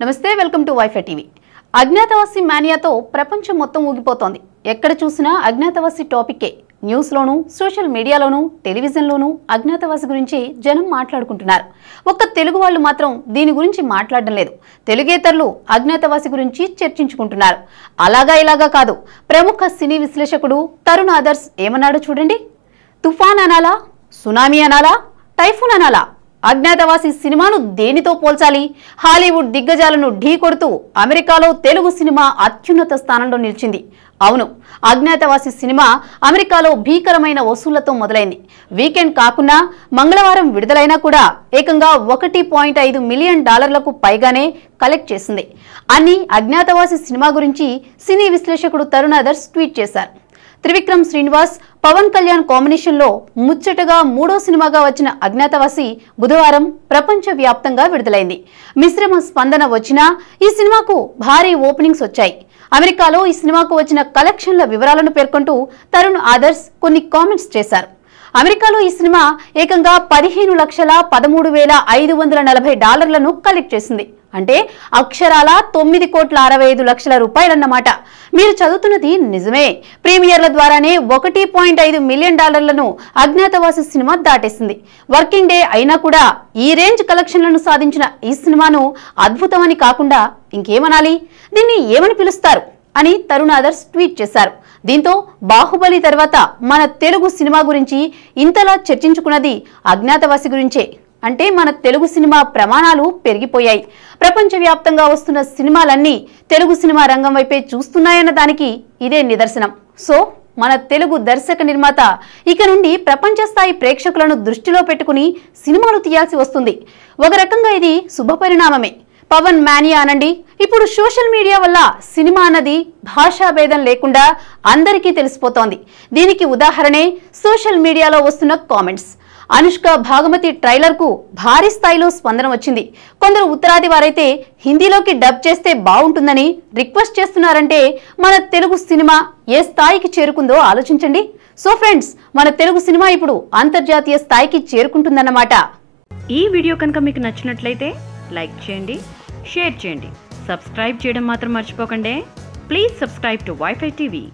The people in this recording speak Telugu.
నమస్తే welcome to WiFi TV. Agnyaathavaasi మానియాతో ప్రపంచం మొత్తం ఊగిపోతోంది. ఎక్కడ చూసినా అజ్ఞాతవాసి టాపికే. న్యూస్లోనూ సోషల్ మీడియాలోనూ టెలివిజన్లోనూ అజ్ఞాతవాసి గురించి జనం మాట్లాడుకుంటున్నారు. ఒక్క తెలుగు వాళ్ళు మాత్రం దీని గురించి మాట్లాడడం లేదు. తెలుగేతరులు అజ్ఞాతవాసి గురించి చర్చించుకుంటున్నారు. అలాగా ఇలాగా కాదు. ప్రముఖ సినీ విశ్లేషకుడు తరుణ్ ఆదర్శ్ ఏమన్నాడో చూడండి. తుఫాన్ అనాలా, సునామీ అనాలా, టైఫూన్ అనాలా? అజ్ఞాతవాసి సినిమాను దేనితో పోల్చాలి? హాలీవుడ్ దిగ్గజాలను ఢీ కొడుతూ అమెరికాలో తెలుగు సినిమా అత్యున్నత స్థానంలో నిలిచింది. అవును, అజ్ఞాతవాసి సినిమా అమెరికాలో భీకరమైన వసూళ్లతో మొదలైంది. వీకెండ్ కాకుండా మంగళవారం విడుదలైనా కూడా ఏకంగా $1.5 మిలియన్ పైగానే కలెక్ట్ చేసింది అని అజ్ఞాతవాసి సినిమా గురించి సినీ విశ్లేషకుడు తరుణ్ ఆదర్శ్ ట్వీట్ చేశారు. త్రివిక్రమ్ శ్రీనివాస్, పవన్ కళ్యాణ్ కాంబినేషన్లో ముచ్చటగా 3వ సినిమాగా వచ్చిన అజ్ఞాతవాసి బుధవారం ప్రపంచ వ్యాప్తంగా విడుదలైంది. మిశ్రమ స్పందన వచ్చినా ఈ సినిమాకు భారీ ఓపెనింగ్స్ వచ్చాయి. అమెరికాలో ఈ సినిమాకు వచ్చిన కలెక్షన్ల వివరాలను పేర్కొంటూ తరుణ్ ఆదర్శ్ కొన్ని కామెంట్స్ చేశారు. అమెరికాలో ఈ సినిమా ఏకంగా $15,13,540 కలెక్ట్ చేసింది. అంటే అక్షరాల $9,65,00,000 మీరు చదువుతున్నది నిజమే. ప్రీమియర్ల ద్వారానే $1.5 మిలియన్ అజ్ఞాతవాసి సినిమా దాటేసింది. వర్కింగ్ డే అయినా కూడా ఈ రేంజ్ కలెక్షన్లను సాధించిన ఈ సినిమాను అద్భుతమని కాకుండా ఇంకేమనాలి? దీన్ని ఏమని పిలుస్తారు అని తరుణ్ ఆదర్శ్ ట్వీట్ చేశారు. దీంతో బాహుబలి తర్వాత మన తెలుగు సినిమా గురించి ఇంతలా చర్చించుకున్నది అజ్ఞాతవాసి గురించే. అంటే మన తెలుగు సినిమా ప్రమాణాలు పెరిగిపోయాయి. ప్రపంచవ్యాప్తంగా వస్తున్న సినిమాలన్నీ తెలుగు సినిమా రంగం వైపే చూస్తున్నాయన్న దానికి ఇదే నిదర్శనం. సో మన తెలుగు దర్శక నిర్మాత ఇక నుండి ప్రపంచ స్థాయి ప్రేక్షకులను దృష్టిలో పెట్టుకుని సినిమాలు తీయాల్సి వస్తుంది. ఒక రకంగా ఇది శుభపరిణామమే. పవన్ మానియా అనండి, ఇప్పుడు సోషల్ మీడియా వల్ల సినిమా అన్నది భాషా భేదం లేకుండా అందరికీ తెలిసిపోతోంది. దీనికి ఉదాహరణే సోషల్ మీడియాలో వస్తున్న కామెంట్స్. అనుష్క భాగమతి ట్రైలర్కు భారీ స్థాయిలో స్పందన వచ్చింది. కొందరు ఉత్తరాది వారైతే హిందీలోకి డబ్ చేస్తే బాగుంటుందని రిక్వెస్ట్ చేస్తున్నారంటే మన తెలుగు సినిమా ఏ స్థాయికి చేరుకుందో ఆలోచించండి. సో ఫ్రెండ్స్, మన తెలుగు సినిమా ఇప్పుడు అంతర్జాతీయ స్థాయికి చేరుకుంటుందన్నమాట. ఈ వీడియో కనుక మీకు నచ్చినట్లయితే లైక్ చేయండి, షేర్ చేయండి, సబ్స్క్రైబ్ చేయడం మాత్రం మర్చిపోకండి. Please subscribe to WiFi TV.